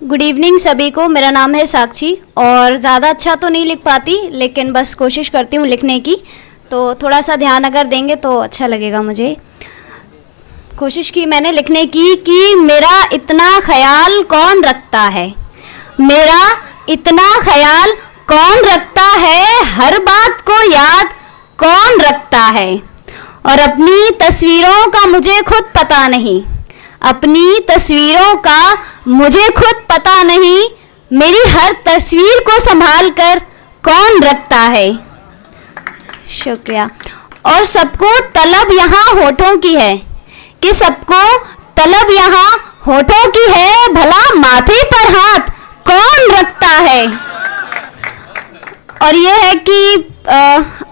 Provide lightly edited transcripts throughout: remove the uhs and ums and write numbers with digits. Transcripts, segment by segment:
Good evening सभी को। मेरा नाम है साक्षी और ज़्यादा अच्छा तो नहीं लिख पाती, लेकिन बस कोशिश करती हूँ लिखने की, तो थोड़ा सा ध्यान अगर देंगे तो अच्छा लगेगा मुझे। कोशिश की मैंने लिखने की कि मेरा इतना ख्याल कौन रखता है, मेरा इतना ख्याल कौन रखता है, हर बात को याद कौन रखता है, और अपनी तस्वीरों का मुझे खुद पता नहीं, अपनी तस्वीरों का मुझे खुद पता नहीं, मेरी हर तस्वीर को संभाल कर कौन रखता है। शुक्रिया। और सबको तलब यहाँ होठों की है, कि सबको तलब यहाँ होठों की है, भला माथे पर हाथ कौन रखता है। और ये है कि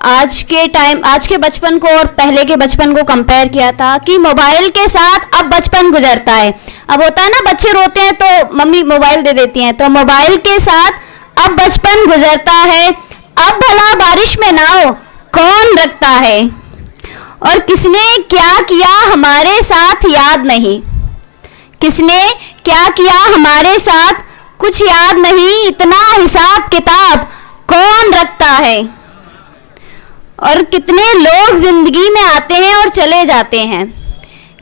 आज के बचपन को और पहले के बचपन को कंपेयर किया था कि मोबाइल के साथ अब बचपन गुजरता है। अब होता है ना, बच्चे रोते हैं तो मम्मी मोबाइल दे देती हैं, तो मोबाइल के साथ अब बचपन गुजरता है। अब भला बारिश में नाव कौन रखता है, और किसने क्या किया हमारे साथ याद नहीं, किसने क्या किया हमारे साथ कुछ याद नहीं, इतना हिसाब किताब कौन रखता है। और कितने लोग जिंदगी में आते हैं और चले जाते हैं,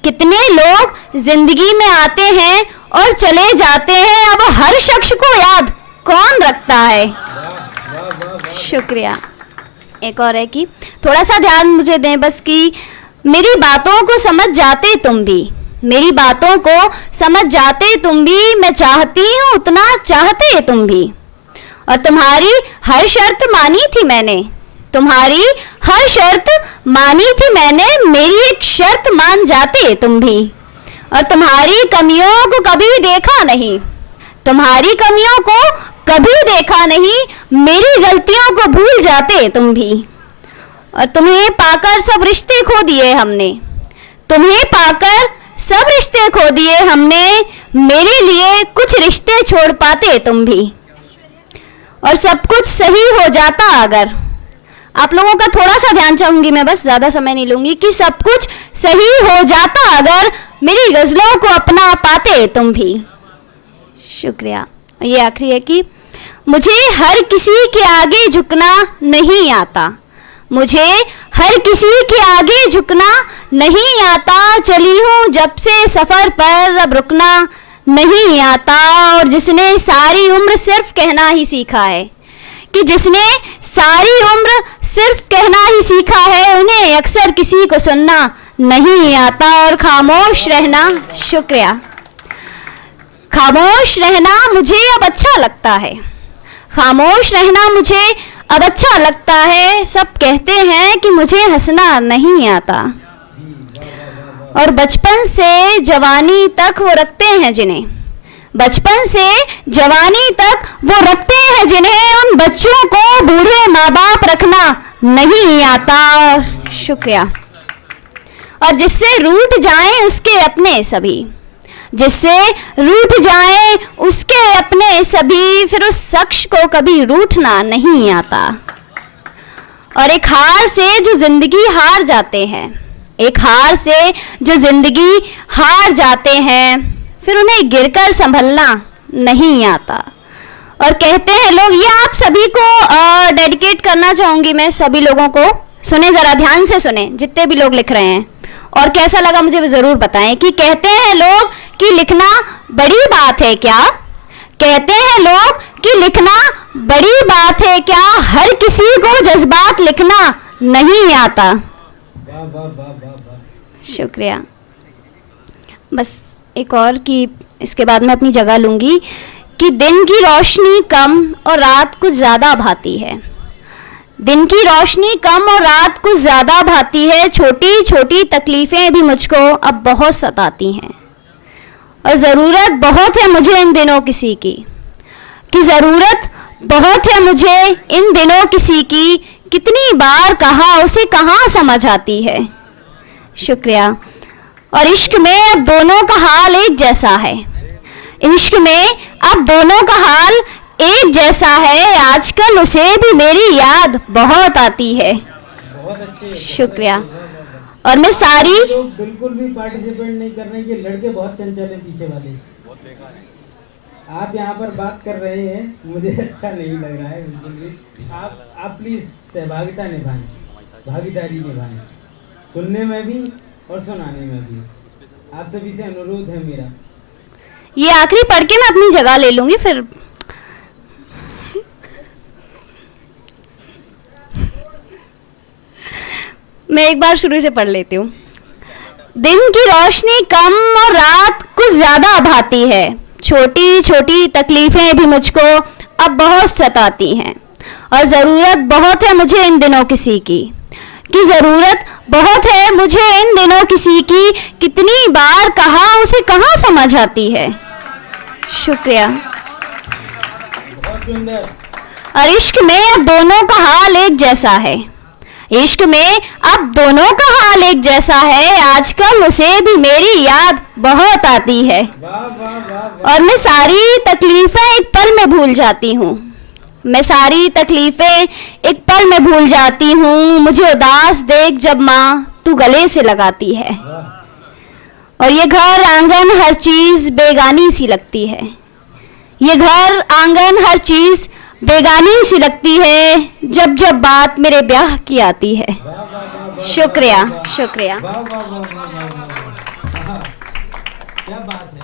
कितने लोग जिंदगी में आते हैं और चले जाते हैं, अब हर शख्स को याद कौन रखता है। शुक्रिया। एक और है कि थोड़ा सा ध्यान मुझे दें बस, कि मेरी बातों को समझ जाते तुम भी, मेरी बातों को समझ जाते तुम भी, मैं चाहती हूँ उतना चाहते तुम भी, और तुम्हारी हर शर्त मानी थी मैंने, तुम्हारी हर शर्त मानी थी मैंने, मेरी एक शर्त मान जाते तुम भी, और तुम्हारी कमियों को कभी देखा नहीं, तुम्हारी कमियों को कभी देखा नहीं, मेरी गलतियों को भूल जाते तुम भी। और तुम्हें पाकर सब रिश्ते खो दिए हमने, तुम्हें पाकर सब रिश्ते खो दिए हमने, मेरे लिए कुछ रिश्ते छोड़ पाते तुम भी। और सब कुछ सही हो जाता अगर, आप लोगों का थोड़ा सा ध्यान चाहूंगी मैं, बस ज़्यादा समय नहीं लूंगी, कि सब कुछ सही हो जाता अगर, मेरी गज़लों को अपना पाते तुम भी। शुक्रिया। ये आखिरी है कि मुझे हर किसी के आगे झुकना नहीं आता, मुझे हर किसी के आगे झुकना नहीं आता, चली हूँ जब से सफ़र पर अब रुकना नहीं आता। और जिसने सारी उम्र सिर्फ कहना ही सीखा है, कि जिसने सारी उम्र सिर्फ कहना ही सीखा है, उन्हें अक्सर किसी को सुनना नहीं आता। और खामोश रहना, शुक्रिया, खामोश रहना मुझे अब अच्छा लगता है, खामोश रहना मुझे अब अच्छा लगता है। सब कहते हैं कि मुझे हंसना नहीं आता, और बचपन से जवानी तक वो रखते हैं जिन्हें, बचपन से जवानी तक वो रखते हैं जिन्हें, उन बच्चों को बूढ़े माँ बाप रखना नहीं आता। और शुक्रिया। और जिससे रूठ जाएं उसके अपने सभी, जिससे रूठ जाएं उसके अपने सभी, फिर उस शख्स को कभी रूठना नहीं आता। और एक हार से जो जिंदगी हार जाते हैं, एक हार से जो जिंदगी हार जाते हैं, फिर उन्हें गिरकर संभलना नहीं आता। और कहते हैं लोग, ये आप सभी को डेडिकेट करना चाहूँगी मैं, सभी लोगों को। सुने, ज़रा ध्यान से सुने, जितने भी लोग लिख रहे हैं, और कैसा लगा मुझे ज़रूर बताएं। कि कहते हैं लोग कि लिखना बड़ी बात है क्या, कहते हैं लोग कि लिखना बड़ी बात है क्या, हर किसी को जज्बात लिखना नहीं आता। शुक्रिया। बस एक और कि इसके बाद मैं अपनी जगह लूँगी, कि दिन की रोशनी कम और रात कुछ ज़्यादा भाती है, दिन की रोशनी कम और रात कुछ ज़्यादा भाती है, छोटी छोटी तकलीफ़ें भी मुझको अब बहुत सताती हैं, और ज़रूरत बहुत है मुझे इन दिनों किसी की, कि ज़रूरत बहुत है मुझे इन दिनों किसी की, कितनी बार कहा उसे कहाँ समझ आती है। शुक्रिया। और इश्क में अब दोनों का हाल एक जैसा है, इश्क में अब दोनों का हाल एक जैसा है, आजकल उसे भी मेरी याद बहुत आती है। शुक्रिया। और मैं सारी बिल्कुल भी पार्टिसिपेट नहीं कर रहे, ये लड़के बहुत चंचल है पीछे वाले। आप यहाँ पर बात कर रहे हैं, मुझे अच्छा नहीं लग रहा है बिल्कुल भी। आप प्लीज सहभागिता निभाएं, भागीदारी निभाएं, सुनने में भी और सुनाने में भी। आप सभी से अनुरोध है मेरा। ये आखिरी पढ़ के मैं अपनी जगह ले लूंगी फिर। मैं एक बार शुरू से पढ़ लेती हूँ। दिन की रोशनी कम और रात कुछ ज्यादा भाती है। छोटी छोटी तकलीफें भी मुझको अब बहुत सताती हैं, और ज़रूरत बहुत है मुझे इन दिनों किसी की, ज़रूरत बहुत है मुझे इन दिनों किसी की। कितनी बार कहा उसे कहाँ समझ आती है। शुक्रिया। बहुत सुंदर। और इश्क में अब दोनों का हाल एक जैसा है। इश्क में अब दोनों का हाल एक जैसा है। आजकल उसे भी मेरी याद बहुत आती है, वाह वाह वाह। और मैं सारी तकलीफें एक पल में भूल जाती हूँ। मैं सारी तकलीफें एक पल में भूल जाती हूँ। मुझे उदास देख जब माँ तू गले से लगाती है, और ये घर आंगन हर चीज बेगानी सी लगती है। ये घर आंगन हर चीज बेगानी सी लगती है, जब जब बात मेरे ब्याह की आती है। शुक्रिया शुक्रिया। वाह वाह वाह वाह वाह। क्या बात है।